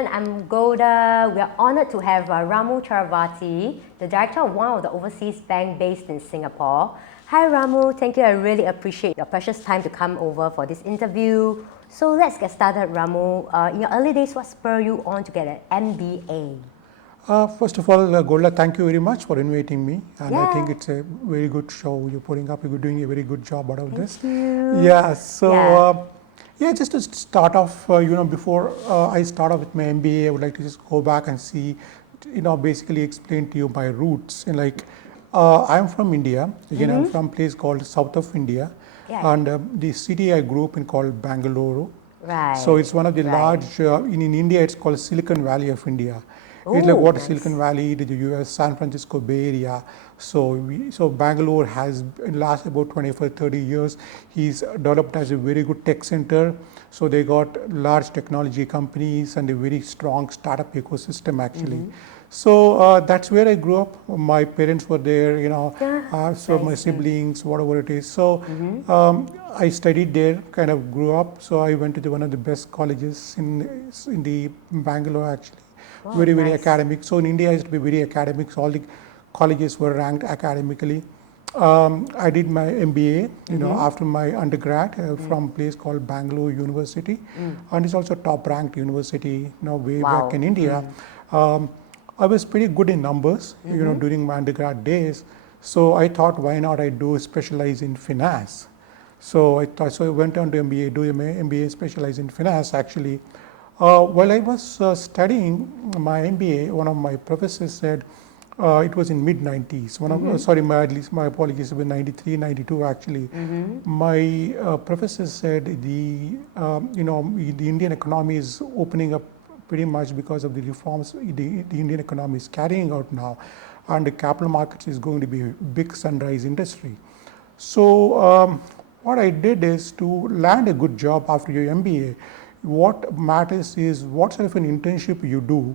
everyone. I'm Golda. We are honored to have Ramu Chakravarthy, the director of one of the overseas banks based in Singapore. Hi Ramu, thank you. I really appreciate your precious time to come over for this interview. So let's get started, Ramu. In your early days, what spurred you on to get an MBA? First of all, Golda, thank you very much for inviting me. And Yeah. I think it's a very good show you're putting up. You're doing a very good job out of this. Thank you. Yeah, so just to start off, before I start off with my MBA, I would like to just go back and see, basically explain to you my roots. And I'm from India. Again, I'm from a place called South of India. Yeah. And the city I grew up in called Bangalore. Right. So it's one of the large, in India, it's called Silicon Valley of India. It's like what Silicon Valley, the US, San Francisco Bay Area. So Bangalore has, in the last about 25, 30 years, he's developed as a very good tech center. So they got large technology companies and a very strong startup ecosystem actually. So that's where I grew up. My parents were there, so my siblings, whatever it is. So I studied there, kind of grew up. So I went to one of the best colleges in the Bangalore actually. Wow, very academic. So in India, it used to be very academic. So all the colleges were ranked academically. I did my MBA, after my undergrad from a place called Bangalore University, and it's also top-ranked university, way back in India. I was pretty good in numbers, during my undergrad days. So I thought, why not I do specialize in finance? So I went on to MBA, do my MBA, specialize in finance actually. While I was studying my MBA, one of my professors said, it was in mid-90s. At least my apologies, it was 93, 92 actually. My professor said the Indian economy is opening up pretty much because of the reforms the Indian economy is carrying out now, and the capital markets is going to be a big sunrise industry. So what I did is to land a good job after your MBA. What matters is what sort of an internship you do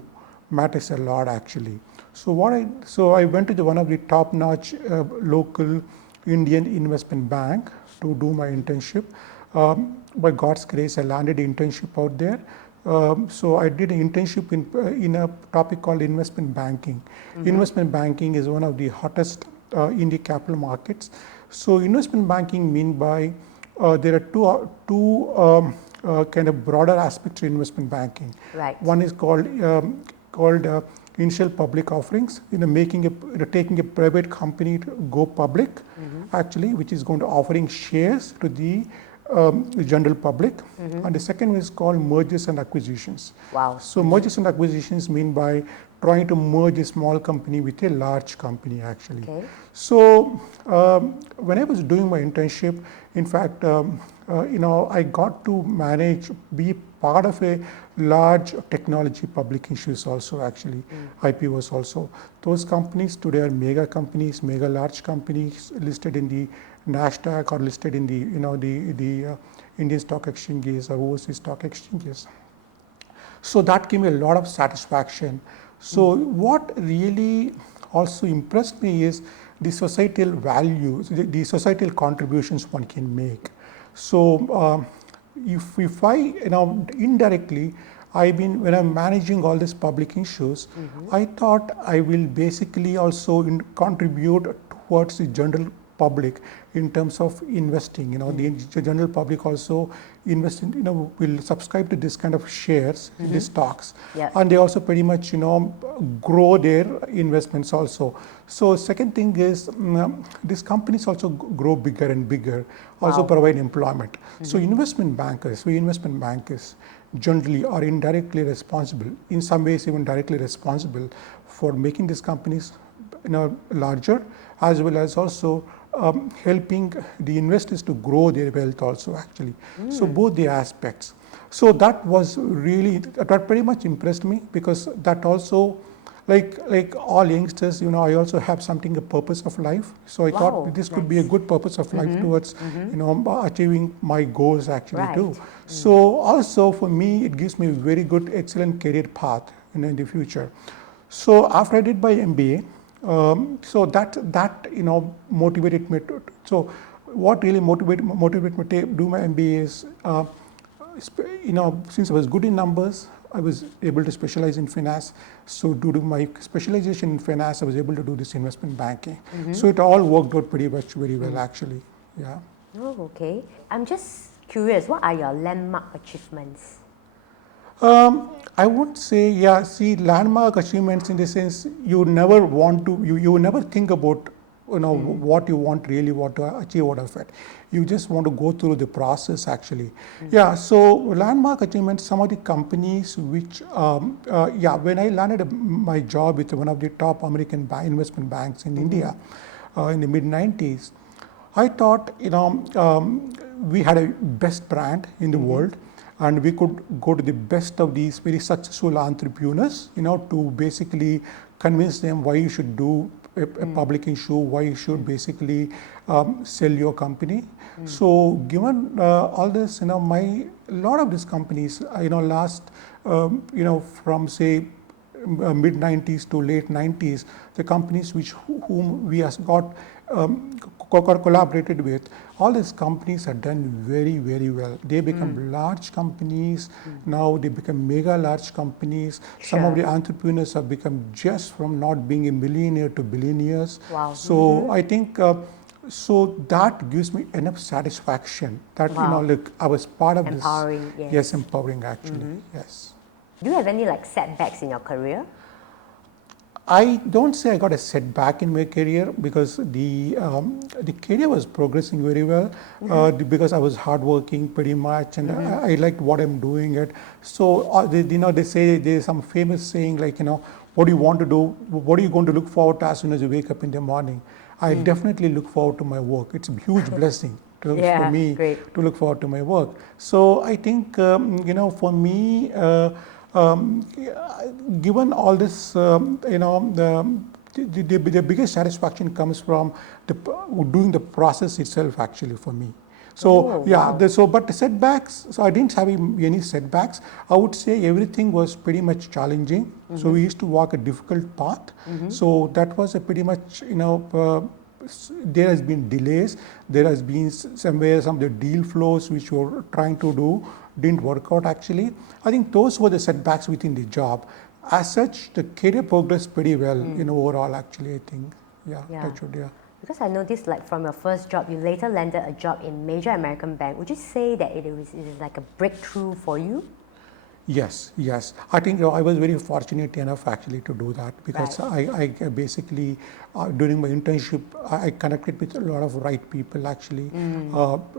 matters a lot actually. So I went to one of the top-notch local Indian investment bank to do my internship. By God's grace, I landed an internship out there. So I did an internship in a topic called investment banking. Investment banking is one of the hottest in the capital markets. So investment banking mean by there are two kind of broader aspects to investment banking. Right. One is called initial public offerings, taking a private company to go public, actually, which is going to offering shares to the general public. And the second one is called mergers and acquisitions. Wow. So mergers and acquisitions mean by trying to merge a small company with a large company actually. Okay. So when I was doing my internship, in fact, I got to be part of a large technology public issues also actually, IPOs also. Those companies today are mega companies, mega large companies listed in the NASDAQ or listed in the Indian stock exchanges or overseas stock exchanges. So that gave me a lot of satisfaction. So what really also impressed me is the societal values, the societal contributions one can make. So if I, indirectly, when I'm managing all these public issues, I thought I will basically also contribute towards the general public in terms of investing. The general public also invest in, will subscribe to this kind of shares, these stocks, and they also pretty much, grow their investments also. So second thing is these companies also grow bigger and bigger, also provide employment. So investment bankers, generally are indirectly responsible, in some ways even directly responsible for making these companies larger, as well as also helping the investors to grow their wealth also actually. So both the aspects. So that was really, that pretty much impressed me, because that also, like all youngsters, I also have a purpose of life. So I thought this could be a good purpose of life towards, achieving my goals actually too. So also for me, it gives me a very good, excellent career path in the future. So after I did my MBA, so that motivated me to. So what really motivated me to do my MBA is, since I was good in numbers, I was able to specialize in finance. So due to my specialization in finance, I was able to do this investment banking. So it all worked out pretty much very well, actually. Yeah. Oh, okay. I'm just curious, what are your landmark achievements? I would say, yeah, see, landmark achievements in the sense you never want to, you never think about, what you want to achieve out of it. You just want to go through the process, actually. Yeah, so landmark achievements, some of the companies which, when I landed my job with one of the top American investment banks in India in the mid-90s, I thought, we had a best brand in the world, and we could go to the best of these very successful entrepreneurs, to basically convince them why you should do a public issue, why you should basically sell your company. So given all this, a lot of these companies, last, from say mid 90s to late 90s, the companies whom we has got collaborated with, all these companies have done very, very well. They become large companies. Now they become mega large companies. Some of the entrepreneurs have become just from not being a millionaire to billionaires. Wow. So I think, so that gives me enough satisfaction that, look, I was part of Empowering, this. yes. Yes, empowering actually, yes. Do you have any setbacks in your career? I don't say I got a setback in my career because the career was progressing very well because I was hardworking pretty much, and I liked what I'm doing it. So they say there's some famous saying like, what do you want to do? What are you going to look forward to as soon as you wake up in the morning? I definitely look forward to my work. It's a huge blessing for me to look forward to my work. So I think for me. Given all this, the biggest satisfaction comes from doing the process itself, actually, for me. So but the setbacks. So I didn't have any setbacks. I would say everything was pretty much challenging. So we used to walk a difficult path. So that was a pretty much there has been delays. There has been some of the deal flows which we were trying to do didn't work out, actually. I think those were the setbacks within the job. As such, the career progressed pretty well, overall, actually, I think. That should, Because I noticed, from your first job, you later landed a job in major American bank. Would you say that it is like a breakthrough for you? Yes. I think I was very fortunate enough actually to do that because I basically, during my internship, I connected with a lot of right people actually.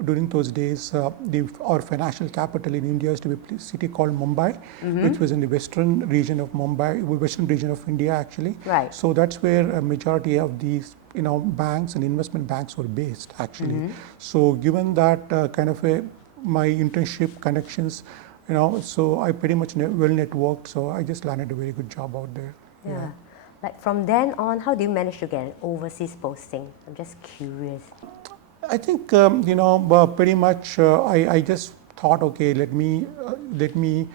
During those days, our financial capital in India used to be a city called Mumbai, which was in the western region of western region of India actually. Right. So that's where a majority of these banks and investment banks were based actually. So given that my internship connections, so I pretty much well networked, so I just landed a very good job out there. Yeah. From then on, how do you manage to get an overseas posting? I'm just curious. I think, pretty much I just thought, okay, let me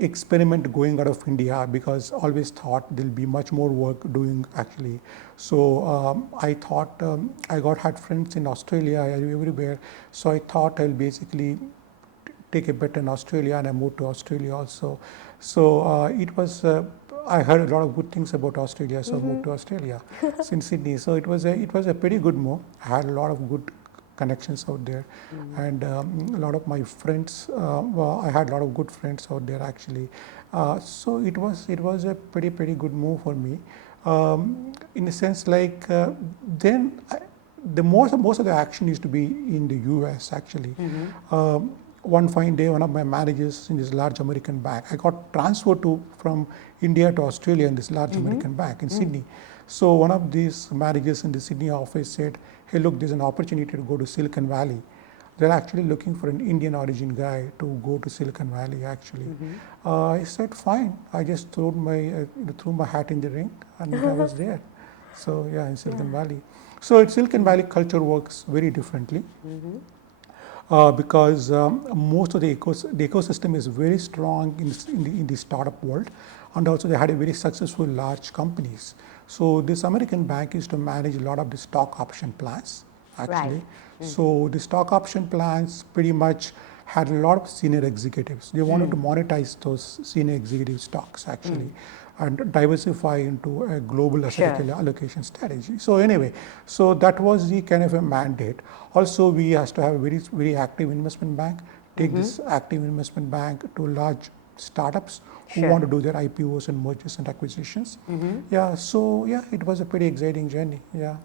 experiment going out of India because always thought there'll be much more work doing actually. So I thought I had friends in Australia, everywhere. So I thought I'll basically take a bet in Australia, and I moved to Australia also. So it was, I heard a lot of good things about Australia, so I moved to Australia in Sydney. So it was a pretty good move. I had a lot of good connections out there, and a lot of my friends. I had a lot of good friends out there actually. So it was a pretty good move for me. In a sense, then the most of the action used to be in the U.S. actually. One fine day, one of my managers in this large American bank, I got transferred from India to Australia in this large American bank in Sydney. So one of these managers in the Sydney office said, hey, look, there's an opportunity to go to Silicon Valley. They're actually looking for an Indian origin guy to go to Silicon Valley actually. I said, fine. I just threw my hat in the ring and I was there. So in Silicon Valley. So Silicon Valley culture works very differently. Because most of the ecosystem is very strong in the startup world, and also they had a very successful large companies. So this American bank used to manage a lot of the stock option plans actually. So the stock option plans pretty much had a lot of senior executives. They wanted to monetize those senior executive stocks actually and diversify into a global asset allocation strategy. So anyway, so that was the kind of a mandate. Also, we has to have a very, very active investment bank, take this active investment bank to large startups who want to do their IPOs and mergers and acquisitions. Yeah, so yeah, it was a pretty exciting journey. Yeah.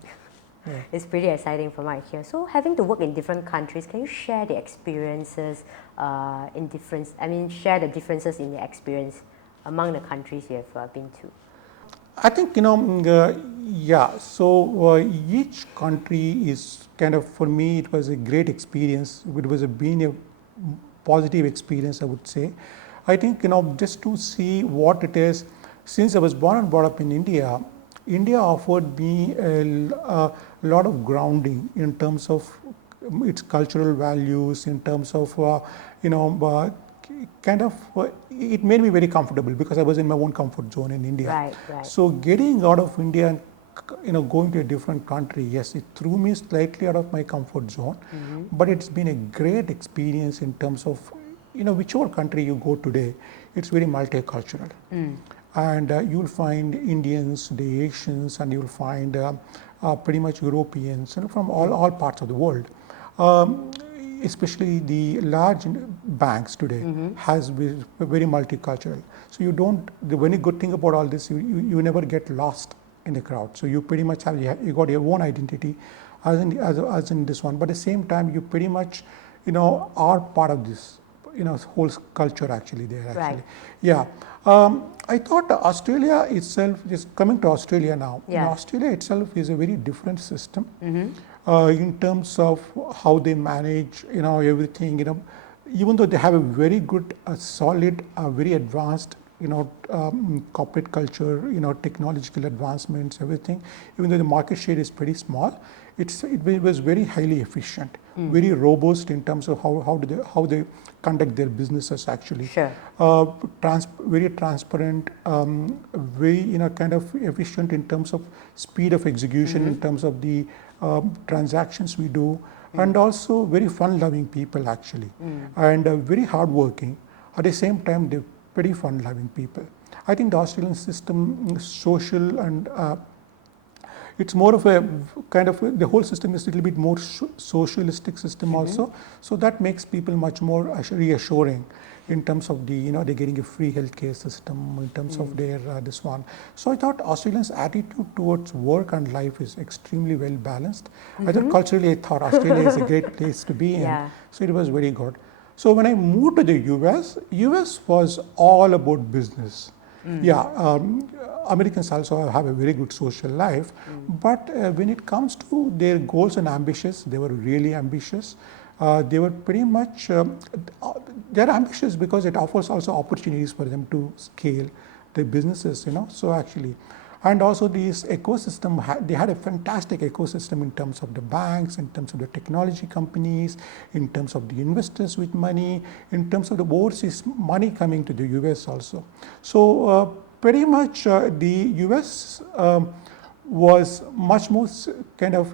It's pretty exciting from what I hear. So having to work in different countries, can you share the experiences share the differences in the experience among the countries you have been to? I think, yeah, so each country is kind of, for me, it was a great experience. It was been a positive experience, I would say. I think, just to see what it is, since I was born and brought up in India, India offered me a lot of grounding in terms of its cultural values, in terms of, it made me very comfortable because I was in my own comfort zone in India. Right. So getting out of India and going to a different country, yes, it threw me slightly out of my comfort zone, but it's been a great experience in terms of, whichever country you go today, it's very multicultural. And you'll find Indians, the Asians, and you'll find pretty much Europeans from all parts of the world. Especially the large banks today has been very multicultural. So you don't, the very good thing about all this, you never get lost in the crowd. So you pretty much you got your own identity as in this one. But at the same time, you pretty much, are part of this, whole culture actually there actually. Right. Yeah. I thought Australia itself, just coming to Australia now, Australia itself is a very different system in terms of how they manage, everything, even though they have a very good, solid, very advanced, corporate culture, technological advancements, everything, even though the market share is pretty small, it was very highly efficient, very robust in terms of how they conduct their businesses actually. Very transparent, very kind of efficient in terms of speed of execution, in terms of the transactions we do, and also very fun-loving people actually, and very hardworking. At the same time, they're pretty fun-loving people. I think the Australian system, social and it's more of a kind of, the whole system is a little bit more socialistic system also. So that makes people much more reassuring in terms of they're getting a free healthcare system, in terms of their this one. So I thought Australians' attitude towards work and life is extremely well balanced. I thought culturally, I thought Australia is a great place to be in. So it was very good. So when I moved to the US was all about business. Americans also have a very good social life, but when it comes to their goals and ambitions, they were really ambitious. They were pretty much, they're ambitious because it offers also opportunities for them to scale their businesses, so actually. And also this ecosystem, they had a fantastic ecosystem in terms of the banks, in terms of the technology companies, in terms of the investors with money, in terms of the overseas money coming to the US also. So pretty much the US was much more kind of,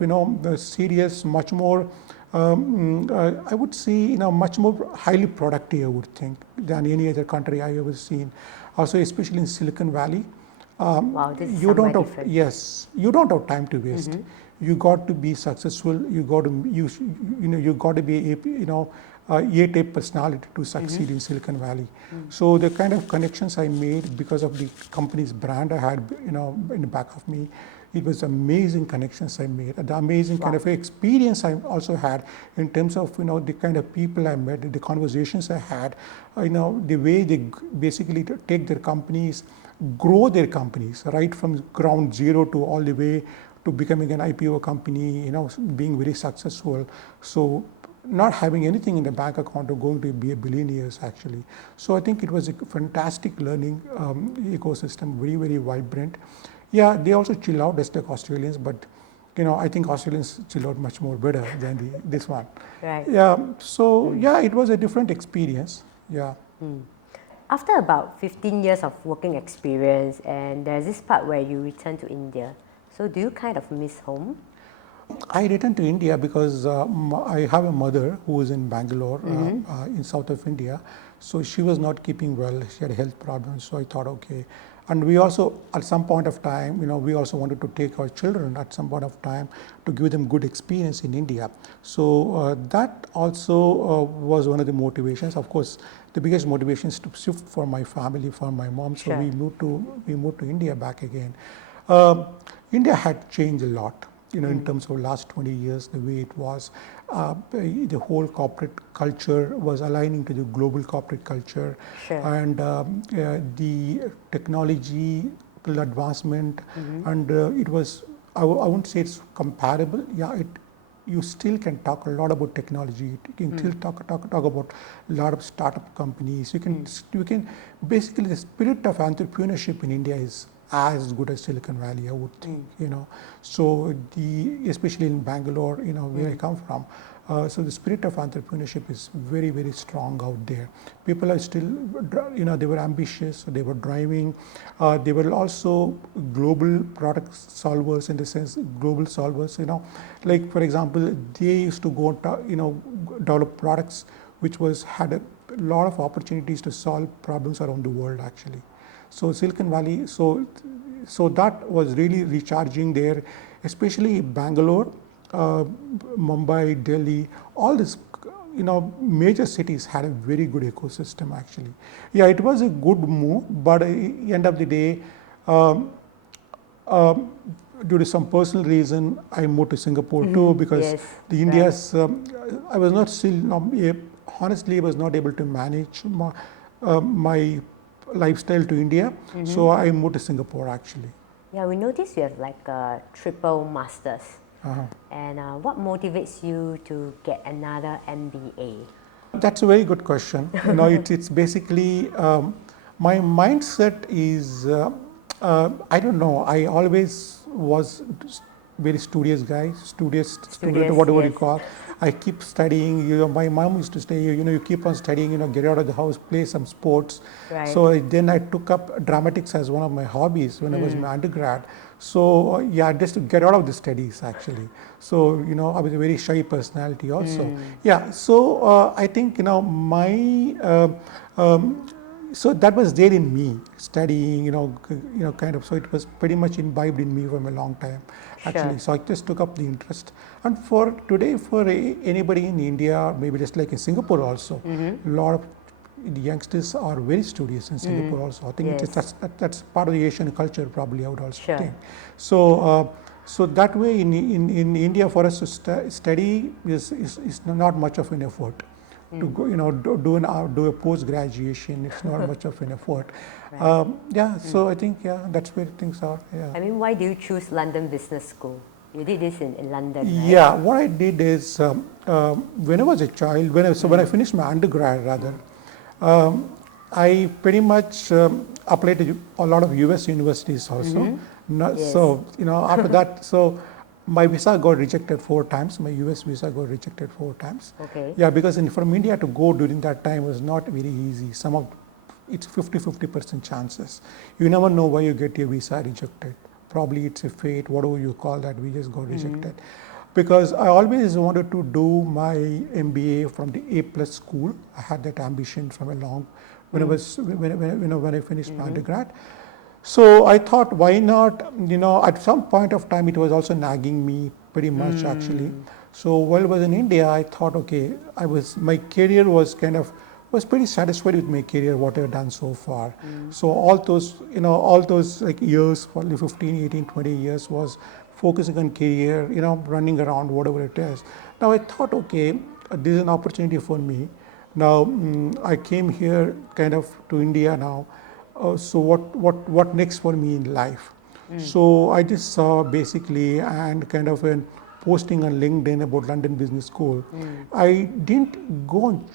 serious, much more, I would say, much more highly productive, I would think, than any other country I've ever seen. Also, especially in Silicon Valley. Wow, this is you don't have, different. Yes, you don't have time to waste. You got to be successful. You got to you got to be A-type personality to succeed in Silicon Valley. So the kind of connections I made because of the company's brand I had, in the back of me, it was amazing connections I made. The amazing kind of experience I also had in terms of the kind of people I met, the conversations I had, the way they basically take their companies, grow their companies right from ground zero to all the way to becoming an IPO company, being very successful. So not having anything in the bank account or going to be a billionaires actually. So I think it was a fantastic learning ecosystem, very, very vibrant. Yeah, they also chill out just like Australians, but I think Australians chill out much more better than this one. Right. Yeah. So yeah, it was a different experience. Yeah. After about 15 years of working experience, and there's this part where you return to India. So do you kind of miss home? I returned to India because I have a mother who is in Bangalore, in south of India. So she was not keeping well. She had health problems. So I thought, okay. And we also, at some point of time, we also wanted to take our children at some point of time to give them good experience in India. So that also was one of the motivations. Of course, the biggest motivation is to shift for my family, for my mom. So Sure. we moved to India back again. India had changed a lot. In terms of last 20 years, the way it was, the whole corporate culture was aligning to the global corporate culture, Sure. and the technological advancement, and it was, I wouldn't say it's comparable. Yeah, you still can talk a lot about technology. You can still talk about a lot of startup companies. You can basically, the spirit of entrepreneurship in India is as good as Silicon Valley, I would think. So especially in Bangalore, where I come from, so the spirit of entrepreneurship is very, very strong out there. People are still, they were ambitious, they were driving, they were also global product solvers, in the sense, global solvers, like for example, they used to go, develop products which had a lot of opportunities to solve problems around the world actually. So Silicon Valley, so that was really recharging there, especially Bangalore, Mumbai, Delhi, all these, major cities had a very good ecosystem actually. Yeah, it was a good move, but at the end of the day, due to some personal reason, I moved to Singapore too, because Yes, the India's, I was not still, honestly, I was not able to manage my lifestyle to India, so I moved to Singapore actually. Yeah, we noticed you have like a triple masters. And what motivates you to get another MBA? That's a very good question. It's basically, my mindset is, I don't know, I always was very studious guy, student, whatever you Yes. call. I keep studying. My mom used to say, you keep on studying. Get out of the house, play some sports. Right. So then I took up dramatics as one of my hobbies when I was in my undergrad. So yeah, just to get out of the studies actually. So I was a very shy personality also. Yeah. So I think my so that was there in me, studying, kind of. So it was pretty much imbibed in me from a long time, actually. Sure. So I just took up the interest. And for today, for anybody in India, maybe just like in Singapore also, a lot of the youngsters are very studious in Singapore also. I think Yes. that's part of the Asian culture, probably, I would also Sure. think. So so that way in India, for us to study is not much of an effort. To go, do a post graduation, it's not much of an effort. Yeah, so I think that's where things are. Yeah. I mean, why do you choose London Business School? You did this in London, right? Yeah, what I did is when I was a child, when I finished my undergrad rather, I pretty much applied to a lot of US universities also. Yes. So after that, so my visa got rejected 4 times. My US visa got rejected 4 times. Okay. Yeah, because from India to go during that time was not very easy. It's 50% chances. You never know why you get your visa rejected. Probably it's a fate, whatever you call that. We just got rejected. Because I always wanted to do my MBA from the A+ school. I had that ambition from a long, when I finished my undergrad. So I thought, why not? At some point of time, it was also nagging me pretty much actually. So while I was in India, I thought, okay, my career was pretty satisfied with my career, what I've done so far. So all those like years, probably 15, 18, 20 years was focusing on career, running around, whatever it is. Now I thought, okay, this is an opportunity for me. Now I came here to India now. So what next for me in life? So I just saw basically and a posting on LinkedIn about London Business School. I didn't go and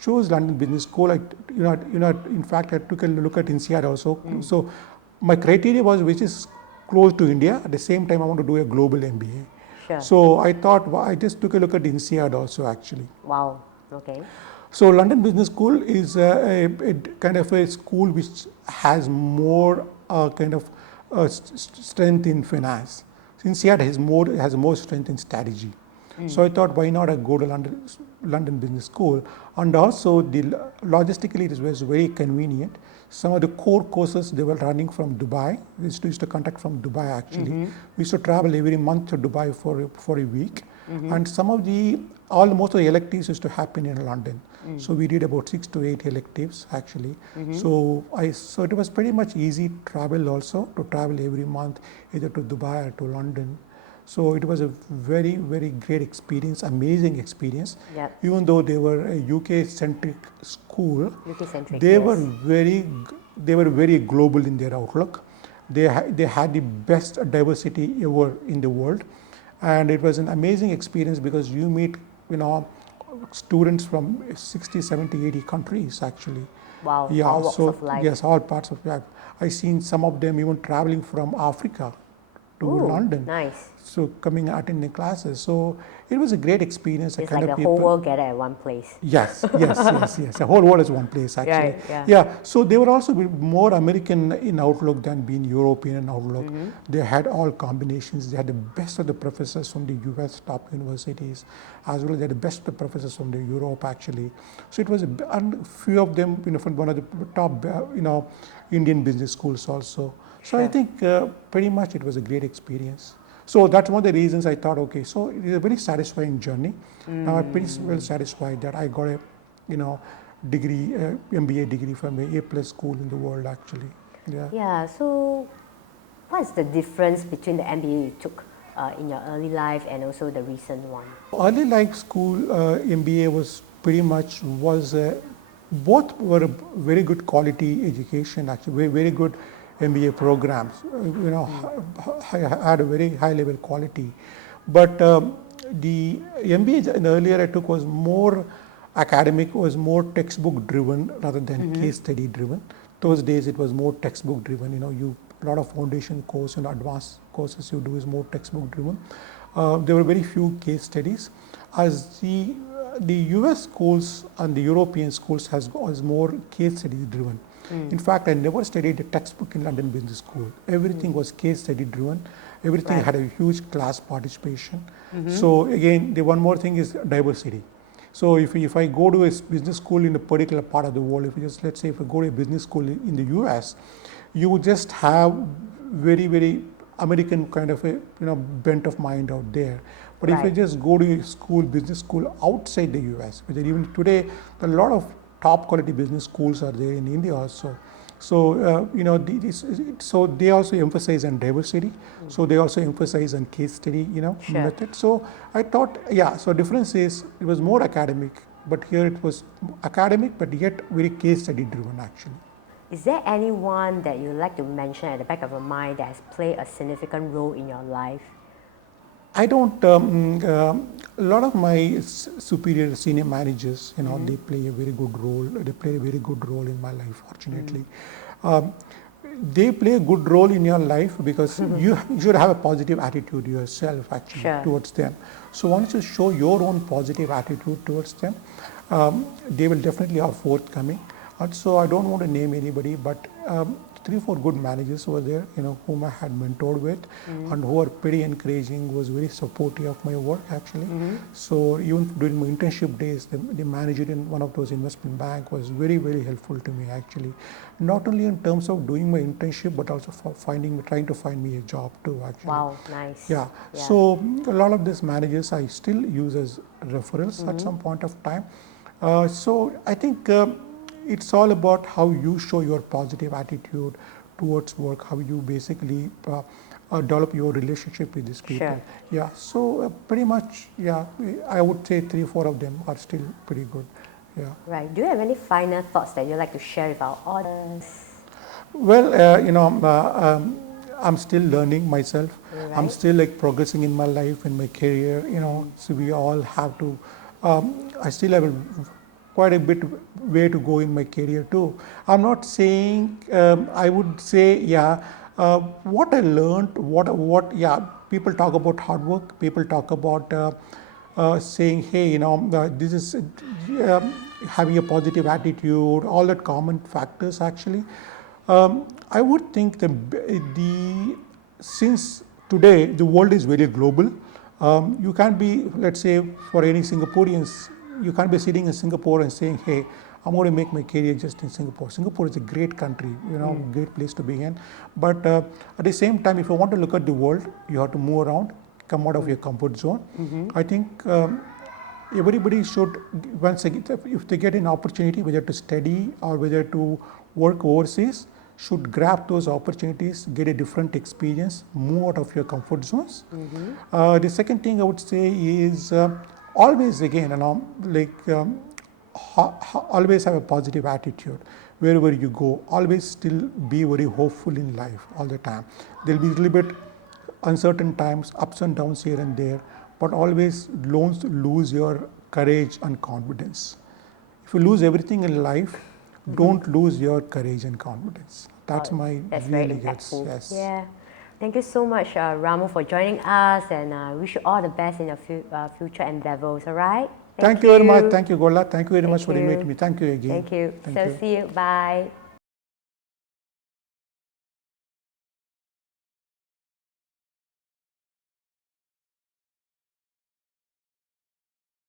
choose London Business School. In fact, I took a look at INSEAD also. So my criteria was which is close to India. At the same time, I want to do a global MBA. Sure. So I thought, I just took a look at INSEAD also actually. Wow. Okay. So London Business School is a school which has more strength in finance. since he has more strength in strategy. So I thought, why not I go to London Business School, and also logistically it was very convenient. Some of the core courses they were running from Dubai. We used to contact from Dubai actually. We used to travel every month to Dubai for a week, and most of the electives used to happen in London. So we did about 6 to 8 electives actually. So it was pretty much easy travel also, to travel every month either to Dubai or to London. So it was a very, very great experience, amazing experience. Yep. Even though they were a UK-centric school, They were very global in their outlook. They had the best diversity ever in the world, and it was an amazing experience because you meet students from 60, 70, 80 countries actually. Wow, Yeah, all walks of life. Yes, all parts of life. I seen some of them even traveling from Africa to London. Nice. So coming attending classes. So it was a great experience. It's like the whole world gathered at one place. Yes. The whole world is one place actually. Right, yeah. So they were also more American in outlook than being European in outlook. They had all combinations. They had the best of the professors from the US top universities, as well as they had the best of the professors from the Europe actually. So it was and few of them from one of the top Indian business schools also. So I think pretty much it was a great experience. So that's one of the reasons I thought, okay, so it is a very satisfying journey. Now I'm pretty well satisfied that I got a, degree, MBA degree from a A+ school in the world actually. Yeah. Yeah, so what's the difference between the MBA you took in your early life and also the recent one? Early life school MBA was pretty much both were a very good quality education actually, very good MBA programs, had a very high level quality. But the MBA earlier I took was more academic, was more textbook driven rather than case study driven. Those days it was more textbook driven. A lot of foundation course and advanced courses you do is more textbook driven. There were very few case studies. As the US schools and the European schools was more case study driven. In fact, I never studied a textbook in London Business School. Everything was case study driven. Everything had a huge class participation. So again, the one more thing is diversity. So if I go to a business school in a particular part of the world, let's say if I go to a business school in the US, you would just have very, very American kind of a bent of mind out there. But if you just go to a business school outside the US, which even today a lot of top quality business schools are there in India also. So so they also emphasize on diversity. So they also emphasize on case study method. So I thought so difference is it was more academic, but here it was academic but yet very case study driven actually. Is there anyone that you like to mention at the back of your mind that has played a significant role in your life? I don't. A lot of my superior senior managers, they play a very good role. They play a very good role in my life, fortunately. They play a good role in your life because you should have a positive attitude yourself, actually, towards them. So once you show your own positive attitude towards them, they will definitely are forthcoming. And so I don't want to name anybody, but 3-4 good managers were there, whom I had mentored with, and who were pretty encouraging, was very supportive of my work actually. So even during my internship days, the manager in one of those investment bank was very, very helpful to me actually. Not only in terms of doing my internship, but also for trying to find me a job too actually. Wow, nice. Yeah. So a lot of these managers I still use as referrals at some point of time. So I think it's all about how you show your positive attitude towards work, how you basically develop your relationship with these people. Yeah, so pretty much, I would say 3-4 of them are still pretty good. Yeah. Right. Do you have any final thoughts that you'd like to share with our audience? Well, I'm still learning myself. Right. I'm still progressing in my life, in my career, so we all have to, I still have quite a bit way to go in my career too. I'm not saying, I would say, what I learned, people talk about hard work, people talk about saying, hey, this is having a positive attitude, all that common factors actually. I would think that since today the world is very global. You can't be, let's say, for any Singaporeans, you can't be sitting in Singapore and saying, hey, I'm going to make my career just in Singapore. Singapore is a great country, great place to be in. But at the same time, if you want to look at the world, you have to move around, come out of your comfort zone. I think everybody should, if they get an opportunity, whether to study or whether to work overseas, should grab those opportunities, get a different experience, move out of your comfort zones. The second thing I would say is always, again, always have a positive attitude wherever you go. Always still be very hopeful in life all the time. There'll be a little bit uncertain times, ups and downs here and there, but always don't lose your courage and confidence. If you lose everything in life, don't lose your courage and confidence. That's my That's really very impactful. yes. Yeah. Thank you so much, Ramu, for joining us, and wish you all the best in your future endeavors. All right. Thank you very much. Thank you, Gola. Thank you very much for inviting me. Thank you again. Thank you. So see you. Bye.